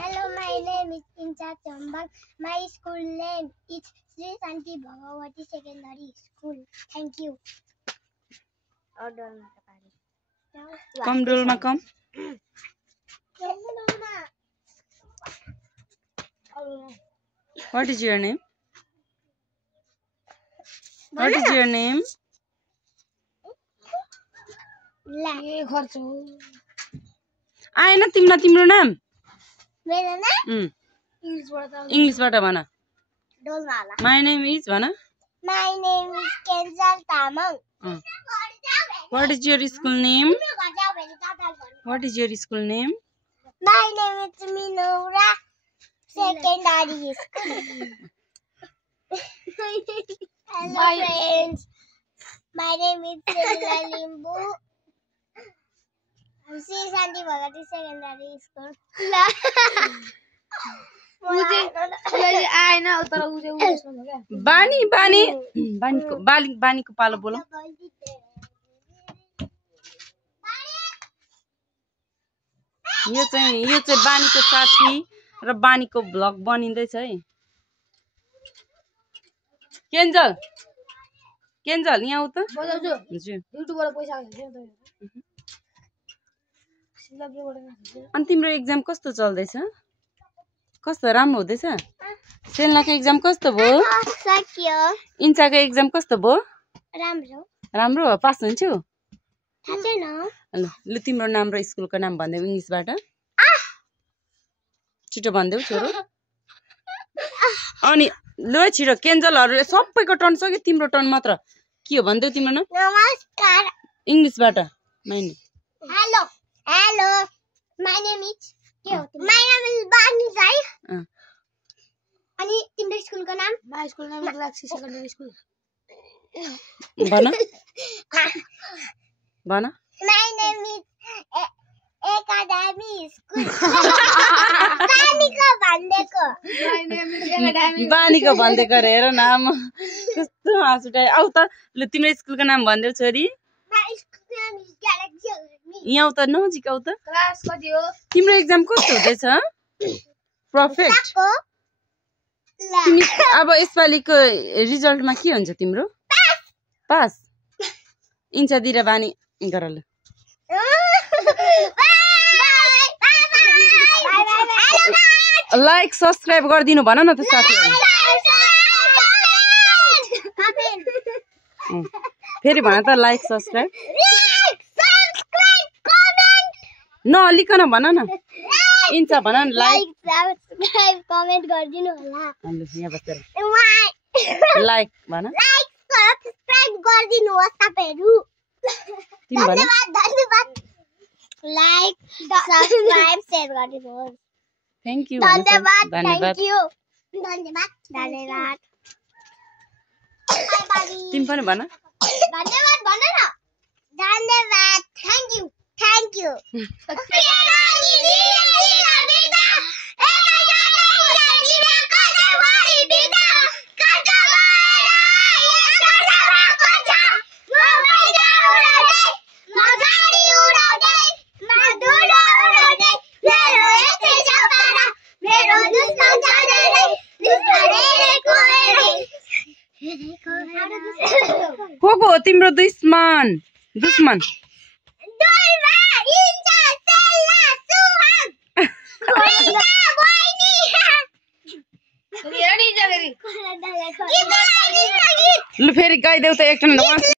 Hello, my name is Incha Chambak. My school name is Sri Santi Bhagawati Secondary School. Thank you. Come, Dulma, come. What is your name? What is your name? आएन तिम्रो नाम? मेरो नाम इंग्लिशबाट भन. डोलमाला. My name is भन. My name is Kenjal Tamang. What is your school name? What is your school name? My name is Minora Secondary School. Hello friends. My name is Selina Limbu. Sri Santi Bhagawati Secondary School. बानी को पालो बोलो. यो चाहिँ बानीको साथी र बानीको blog बनिँदैछ है. केन्जल यहाँ आउ त. युट्युबबाट पैसा आउँछ. अनि तिम्रो एक्जाम कस्तो चल्दैछ? कस्तो राम्रो हुँदैछ? सेलनाको एक्जाम कस्तो भयो? सक्यो. इन्चाको एक्जाम कस्तो भयो? राम्रो हो. पास हुन्छौ? थाहा छैन. ल तिम्रो नाम र स्कुलको नाम भन्देऊ इंग्लिशबाट. छिटो भन्देऊ छोरो. अनि ल छिटो. केन्जलहरुले सबैको टर्न सक्यो, तिम्रो टर्न मात्र. के हो भन्देऊ तिम्रो नाम? नमस्कार. इंग्लिशबाट. माइने. Hello. My name is Bani Sai. अनि तिम्रो स्कुलको नाम? My school name is Galaxy Secondary School. भन. My name is Academy School. बानीको भन्देको रे हेर नाम. कस्तो हाँस उठायो. आउ त. ल तिम्रो स्कुलको नाम भन्देऊ छोरी. My school name is Galaxy Academy. यहाँ त नजिक आउ त. क्लास कति हो? तिम्रो एक्जाम कस्तो हुँदैछ? पर्फेक्ट. अब यसपालिको रिजल्टमा के हुन्छ तिम्रो? पास. इन्चा दिएर बानी गर ल. लाइक सब्स्क्राइब गरिदिनु भन न त साथीहरु. फेरि भन त लाइक सब्स्क्राइब. नलिकन भन न. इन्चा भन न. लाइक सब्स्क्राइब कमेन्ट गरिदिनु होला. यहाँ बसेर लाइक भन. लाइक सब्स्क्राइब गरिदिनु होस् तपाईहरु. धन्यवाद. लाइक सब्स्क्राइब शेयर गरिदिनु होस्. Thank you. धन्यवाद. तिमी पनि भन. धन्यवाद भन न. धन्यवाद. Thank you. को हो तिम्रो दुश्मन? ल फेरि गाइदेऊ त एकटन.